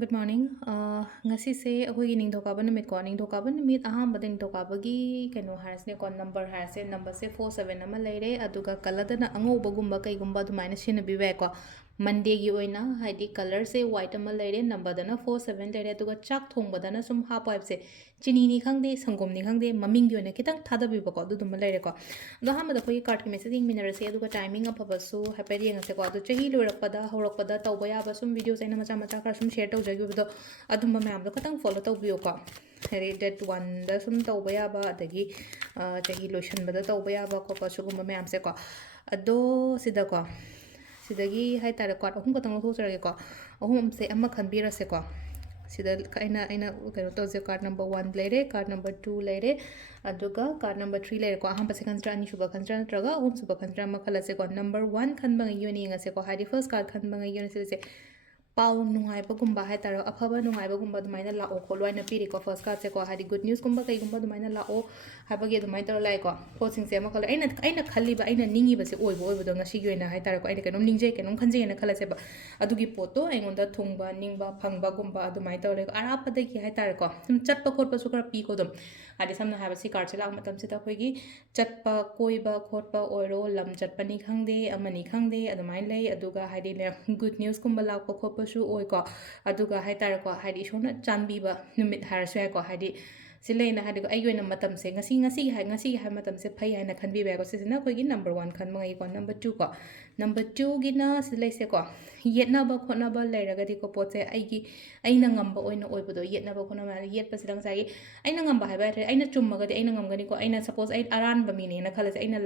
Good morning. Ngasise ꯑꯩꯈꯣꯏꯒꯤ ꯅꯤꯡꯊꯧꯀꯥꯕ ꯅꯨꯃꯤꯠꯀꯣ ꯅꯤꯡꯊꯧꯀꯥꯕ ꯅꯨꯃꯤꯠ ꯑꯍꯥꯟꯕꯗ ꯅꯤꯡꯊꯧꯀꯥꯕꯒꯤ ꯀꯩꯅꯣ ꯍꯥꯏꯔꯁꯤꯅꯦꯀꯣ ꯅꯝꯕꯔꯁꯦ 47 ꯑꯃ ꯂꯩꯔꯦ ꯑꯗꯨꯒ ꯀꯂꯔꯗꯅ ꯑꯉꯧꯕꯒꯨꯝꯕ ꯀꯩꯒꯨꯝꯕ ꯑꯗꯨꯃꯥꯏꯅ ꯁꯤꯖꯤꯟꯅꯕꯤꯕ ꯌꯥꯏꯀꯣ ꯃꯟꯗꯦꯒꯤ ꯑꯣꯏꯅ ꯍꯥꯏꯗꯤ ꯀꯂꯔꯁꯦ ꯋꯥꯏꯠ ꯑꯃ ꯂꯩꯔꯦ ꯅꯝꯕꯔꯗꯅ 47 ꯂꯩꯔꯦ ꯑꯗꯨꯒ ꯆꯥꯛ ꯊꯣꯡꯕꯗꯅ ꯁꯨꯝ ꯍꯥꯞꯄ ꯍꯥꯏꯕꯁꯦ ꯆꯤꯅꯤꯅꯤ ꯈꯪꯗꯦ ꯁꯪꯒꯣꯝꯅꯤ ꯈꯪꯗꯦ ꯃꯃꯤꯡꯒꯤ ꯑꯣꯏꯅ ꯈꯤꯇꯪ ꯊꯥꯗꯕꯤꯕꯀꯣ ꯑꯗꯨꯗꯨꯃ ꯂꯩꯔꯦꯀꯣ ꯑꯗꯣ ꯑꯍꯥꯟꯕꯗ ꯑꯩꯈꯣꯏꯒꯤ ꯀꯥꯔꯠꯀꯤ ꯃꯦꯁꯦꯖ ꯌꯦꯡꯃꯤꯟꯅꯔꯁꯦ ꯑꯗꯨꯒ ꯇꯥꯏꯃꯤꯡ ꯑꯐꯕꯁꯨ ꯍꯥꯏꯐꯦꯠ ꯌꯦꯡꯉꯁꯦꯀꯣ ꯑꯗꯣ ꯆꯍꯤ ꯂꯣꯏꯔꯛꯄꯗ ꯍꯧꯔꯛꯄꯗ ꯇꯧꯕ ꯌꯥꯕ ꯁꯨꯝ ꯚꯤꯗꯤꯑꯣꯁ ꯑꯩꯅ ꯃꯆꯥ ꯃꯆꯥ ꯈꯔ ꯁꯨꯝ ꯁꯦꯌꯔ ꯇꯧꯖꯈꯤꯕꯗꯣ ꯑꯗꯨꯝꯕ ꯃꯌꯥꯝꯗꯣ ꯈꯤꯇꯪ ꯐꯣꯂꯣ ꯇꯧꯕꯤꯌꯨꯀꯣ ꯍꯥꯏꯗꯤ ꯗꯦꯠ 1ꯗ ꯁꯨꯝ ꯇꯧꯕ ꯌꯥꯕ ꯑꯗꯒꯤ ꯆꯍꯤ ꯂꯣꯏꯁꯟꯕꯗ ꯇꯧꯕ ꯌꯥꯕ ꯈꯣꯠꯄ ꯁꯤꯒꯨꯝꯕ ꯃꯌꯥꯝꯁꯦꯀꯣ ꯑꯗꯣ ꯁꯤꯗꯀꯣ ꯁꯤꯗꯒꯤ ꯍꯥꯏꯇꯥꯔꯦ ꯀꯥꯔꯠ ꯑꯍꯨꯝ ꯈꯛꯇꯪ ꯂꯧꯊꯣꯛꯆꯔꯒꯦꯀꯣ ꯑꯍꯨꯝꯁꯦ ꯑꯃ ꯈꯟꯕꯤꯔꯁꯦꯀꯣ ꯁꯤꯗ ꯑꯩꯅ ꯀꯩꯅꯣ ꯇꯧꯁꯦ ꯀꯥꯔꯠ ꯅꯝꯕꯔ 1 ꯂꯩꯔꯦ ꯀꯥꯔꯠ ꯅꯝꯕꯔ 2 ꯂꯩꯔꯦ ꯑꯗꯨꯒ ꯀꯥꯔꯠ ꯅꯝꯕꯔ 3 ꯂꯩꯔꯦꯀꯣ ꯑꯍꯥꯟꯕꯁꯦ ꯈꯟꯁꯤꯔꯥ ꯑꯅꯤꯁꯨꯕ ꯈꯟꯁꯤꯔꯥ ꯅꯠꯇ꯭ꯔꯒ ꯑꯍꯨꯝꯁꯨꯕ ꯈꯟꯁꯤꯔꯥ ꯑꯃ ꯈꯜꯂꯁꯦꯀꯣ ꯅꯝꯕꯔ 1 ꯈꯟꯕꯉꯩꯒꯤ ꯑꯣꯏꯅ ꯌꯦꯡꯉꯁꯦꯀꯣ ꯍꯥꯏꯗꯤ ꯐꯥꯔꯁ ꯀꯥꯔꯠ ꯈꯟꯕꯉꯩꯒꯤ ꯑꯣꯏꯅ ꯁꯤꯁꯦ ꯄꯥꯎ ꯅꯨꯡꯉꯥꯏꯕꯒꯨꯝꯕ ꯍꯥꯏꯇꯥꯔꯦ ꯑꯐꯕ ꯅꯨꯡꯉꯥꯏꯕꯒꯨꯝꯕ ꯑꯗꯨꯃꯥꯏꯅ ꯂꯥꯛꯑꯣ ꯈꯣꯠꯂꯣ ꯍꯥꯏꯅ ꯄꯤꯔꯤꯀꯣ ꯐꯥꯔꯁ ꯀꯥꯔꯠꯁꯦꯀꯣ ꯍꯥꯏꯗꯤ ꯒꯨꯗ ꯅ꯭ꯌꯨꯁꯀꯨꯝꯕ ꯀꯩꯒꯨꯝꯕ ꯑꯗꯨꯃꯥꯏꯅ ꯂꯥꯛꯑꯣ ꯍꯥꯏꯕꯒꯤ ꯑꯗꯨꯃꯥꯏꯅ ꯇꯧꯔ ꯂꯥꯛꯑꯦꯀꯣ ꯄꯣꯠꯁꯤꯡꯁꯦ ꯑꯃ ꯈꯜꯂꯦ ꯑꯩꯅ ꯈꯜꯂꯤꯕ ꯑꯩꯅ ꯅꯤꯡꯉꯤꯕꯁꯦ ꯑꯣꯏꯕꯗꯣ ꯉꯁꯤꯒꯤ ꯑꯣꯏꯅ ꯍꯥꯏꯇꯥꯔꯦꯀꯣ ꯑꯩꯅ ꯀꯩꯅꯣꯝ ꯅꯤꯡꯖꯩ ꯀꯩꯅꯣꯝ ꯈꯟꯖꯩꯅ ꯈꯜꯂꯁꯦꯕ ꯑꯗꯨꯒꯤ ꯄꯣꯠꯇꯣ ꯑꯩꯉꯣꯟꯗ ꯊꯨꯡꯕ ꯅꯤꯡꯕ ꯐꯪꯕꯒꯨꯝꯕ ꯑꯗꯨꯃꯥꯏꯅ ꯇꯧꯔꯦ ꯑꯔꯥꯞꯄꯗꯒꯤ ꯍꯥꯏꯇꯥꯔꯦꯀꯣ ꯁꯨꯝ ꯆꯠꯄ ꯈꯣꯠꯄꯁꯨ ꯈꯔ ꯄꯤꯀꯣ ꯑꯗꯨꯝ ꯍꯥꯏꯗꯤ ꯁꯝꯅ ꯍꯥꯏꯕ ꯁꯤ ꯀꯥꯔꯠꯁꯦ ꯂꯥꯛꯄ ꯃꯇꯝꯁꯤꯗ ꯑꯩꯈꯣꯏꯒꯤ ꯆꯠꯄ ꯀꯣꯏꯕ ꯈꯣꯠꯄ ꯑꯣꯏꯔꯣ ꯂꯝ ꯆꯠꯄꯅꯤ ꯈꯪꯗꯦ ꯑꯃꯅꯤ ꯈꯪꯗꯦ ꯑꯗꯨꯃꯥꯏꯅ ꯂꯩ ꯑꯗꯨꯒ ꯍꯥꯏꯗꯤ ꯒꯨꯗ ꯅ꯭ꯌꯨꯁꯀꯨꯝꯕ ꯂꯥꯛꯄ ꯈꯣꯠꯄꯁꯨ ꯑꯣꯏꯀꯣ ꯑꯗꯨꯒ ꯍꯥꯏꯇꯥꯔꯦꯀꯣ ꯍꯥꯏꯗꯤ ꯏꯁꯣꯔꯅ ꯆꯥꯟꯕꯤꯕ ꯅꯨꯃꯤꯠ ꯍꯥꯏꯔꯁꯨ ꯌꯥꯏꯀꯣ ꯍꯥꯏꯗꯤ ꯁꯤ ꯂꯩꯅ ꯍꯥꯏꯗꯤꯀꯣ ꯑꯩꯒꯤ ꯑꯣꯏꯅ ꯃꯇꯝꯁꯦ ꯉꯁꯤꯒꯤ ꯍꯥꯏꯕ ꯃꯇꯝꯁꯦ ꯐꯩ ꯍꯥꯏꯅ ꯈꯟꯕꯤꯕ ꯌꯥꯏꯀꯣ ꯁꯤꯁꯤꯅ ꯑꯩꯈꯣꯏꯒꯤ ꯅꯝꯕꯔ 1 ꯈꯟꯕꯉꯩꯀꯣ ꯅꯝꯕꯔ 2 ꯀꯣ ꯅꯝꯕꯔ 2ꯒꯤꯅ ꯁꯤ ꯂꯩꯁꯦꯀꯣ ꯌꯦꯠꯅꯕ ꯈꯣꯠꯅꯕ ꯂꯩꯔꯒꯗꯤꯀꯣ ꯄꯣꯠꯁꯦ ꯑꯩꯅꯉꯝꯕ ꯑꯣꯏꯅ ꯑꯣꯏꯕꯗꯣ ꯌꯦꯠꯅꯕ ꯈꯣꯠꯅꯕ ꯌꯦꯠꯄꯁꯤꯗ ꯉꯁꯥꯏꯒꯤ ꯑꯩꯅ ꯉꯝꯕ ꯍꯥꯏꯕ ꯌꯥꯗ꯭ꯔꯦ ꯑꯩꯅ ꯆꯨꯝꯃꯒꯗꯤ ꯑꯩꯅ ꯉꯝꯒꯅꯤꯀꯣ ꯑꯩꯅ ꯁꯄꯣꯁ ꯑꯩ ꯑꯔꯥꯟꯕ ꯃꯤꯅꯦꯅ ꯈꯜꯂꯁꯦ ꯑꯩꯅ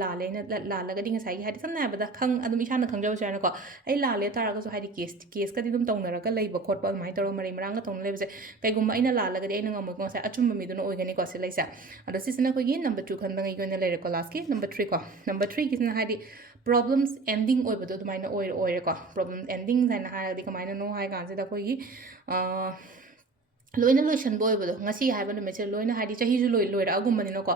ꯂꯥꯜꯂꯒꯗꯤ ꯉꯁꯥꯏꯒꯤ ꯍꯥꯏꯗꯤ ꯁꯝꯅ ꯍꯥꯏꯔꯕꯗ ꯑꯗꯨꯝ ꯏꯁꯥꯅ ꯈꯪꯖꯕꯁꯨ ꯌꯥꯏꯅꯀꯣ ꯑꯩ ꯂꯥꯜꯂꯦ ꯇꯥꯔꯒꯁꯨ ꯍꯥꯏꯗꯤ ꯀꯦꯁꯀꯗꯤ ꯑꯗꯨꯝ ꯇꯧꯅꯔꯒ ꯂꯩꯕ ꯈꯣꯠꯄ ꯑꯗꯨꯃꯥꯏꯅ ꯇꯧꯔꯒ ꯃꯔꯩ ꯃꯔꯥꯡꯒ ꯇꯧꯅ ꯂꯩꯕꯁꯦ ꯀꯩꯒꯨꯝꯕ ꯑꯩꯅ ꯂꯥꯜꯂꯒꯗꯤ ꯑꯩꯅ ꯉꯝꯃꯣꯏꯀꯣ ꯉꯁꯥꯏ ꯑꯆꯨꯝꯕ ꯃꯤꯗꯨꯅ ꯑꯣꯏꯒꯅꯤꯀꯣ ꯁꯤ ꯂꯩꯁꯦ ꯑꯗꯣ ꯁꯤꯁꯤꯅ ꯑꯩꯈꯣꯏꯒꯤ ꯅꯝꯕꯔ 2 ꯈꯟꯕꯉꯩꯒꯤ ꯑꯣꯏꯅ ꯂꯩꯔꯦꯀꯣ ꯂꯥꯁꯀꯤ ꯅꯝꯕꯔ 3 ꯀꯣ ꯅꯝꯕꯔ 3ꯒꯤꯁꯤꯅ ꯍꯥꯏꯗꯤ ꯄ꯭ꯔꯣꯕ꯭ꯂꯝꯁ ꯑꯦꯟꯗꯤꯡ ꯑꯣꯏꯕꯗꯣ ꯑꯗꯨꯃꯥꯏꯅ ꯑꯣꯏꯔꯦꯀꯣ ꯄ꯭ꯔꯣꯕ꯭ꯂꯝ ꯑꯦꯟꯗꯤꯡ ꯍꯥꯏꯅ ꯍꯥꯏꯔꯒꯗꯤ ꯀꯃꯥꯏꯅꯅꯣ ꯍꯥꯏ ꯀꯥꯟꯁꯤꯗ ꯑꯩꯈꯣꯏꯒꯤ ꯂꯣꯏꯅ ꯂꯣꯏꯁꯟꯕ ꯑꯣꯏꯕꯗꯣ ꯉꯁꯤ ꯍꯥꯏꯕ ꯅꯨꯃꯤꯠꯁꯦ ꯂꯣꯏꯅ ꯍꯥꯏꯗꯤ ꯆꯍꯤꯁꯨ ꯂꯣꯏꯔꯛꯑꯒꯨꯝꯕꯅꯤꯅꯀꯣ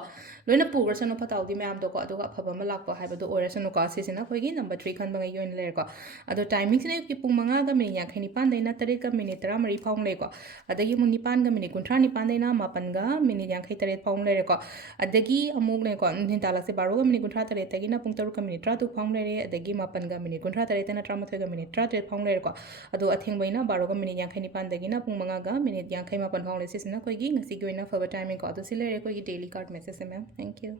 ꯂꯣꯏꯅ ꯄꯨꯈ꯭ꯔꯁꯅꯨ ꯐꯠꯇ ꯃꯌꯥꯝꯗꯣꯀꯣ ꯑꯗꯨꯒ ꯑꯐꯕ ꯑꯃ ꯂꯥꯛꯄ ꯍꯥꯏꯕꯗꯣ ꯑꯣꯏꯔꯁꯅꯨꯀꯣ ꯁꯤꯁꯤꯅ ꯑꯩꯈꯣꯏꯒꯤ ꯅꯝꯕꯔ 3 ꯈꯟꯕꯉꯩꯒꯤ ꯑꯣꯏꯅ ꯂꯩꯔꯦꯀꯣ ꯑꯗꯣ ꯇꯥꯏꯃꯤꯡꯁꯤꯅ ꯑꯌꯨꯛꯀꯤ ꯄꯨꯡ 5ꯒ ꯃꯤꯅꯤꯠ 59ꯗꯩꯅ 3ꯒ ꯃꯤꯅꯤꯠ 14 ꯐꯥꯎ ꯂꯩꯀꯣ ꯑꯗꯒꯤ ꯑꯃꯨꯛ 9ꯒ ꯃꯤꯅꯤꯠ 59ꯗꯩꯅ 7ꯒ ꯃꯤꯅꯤꯠ 58 ꯐꯥꯎ ꯂꯩꯔꯦꯀꯣ ꯑꯗꯒꯤ ꯑꯃꯨꯛ ꯂꯩꯀꯣ ꯅꯨꯡꯊꯤꯟꯇꯥꯜꯂꯛꯁꯦ 12ꯒ ꯃꯤꯅꯤꯠ 38ꯗꯒꯤꯅ ꯄꯨꯡ 6ꯒ ꯃꯤꯅꯤꯠ 32 ꯐꯥꯎ ꯂꯩꯔꯦ ꯑꯗꯒꯤ 7ꯒ ꯃꯤꯅꯤꯠ 38ꯗꯩꯅ 13ꯒ ꯃꯤꯅꯤꯠ 38 ꯐꯥꯎ ꯂꯩꯔꯦꯀꯣ ꯑꯗꯣ ꯑꯊꯦꯡꯕꯩꯅ 12ꯒ ꯃꯤꯅꯤꯠ 59ꯗꯒꯤꯅ ꯄꯨꯡ 5ꯒ ꯃꯤꯅꯤꯠ 57 ꯐꯥꯎ ꯂꯩ ꯁꯤꯁꯤꯅ ꯑꯩꯈꯣꯏꯒꯤ ꯉꯁꯤꯒꯤ ꯑꯣꯏꯅ ꯐꯕ ꯇꯥꯏꯃꯤꯡ ꯀꯣ ꯑꯗꯣ ꯁꯤ ꯂꯩꯔꯦ ꯑꯩꯈꯣꯏꯒꯤ ꯗꯦꯂꯤ ꯀꯥꯔꯠ ꯃꯦꯁꯦꯖꯁꯦ ꯃꯦꯝ ꯊꯦꯡꯛ ꯌꯨ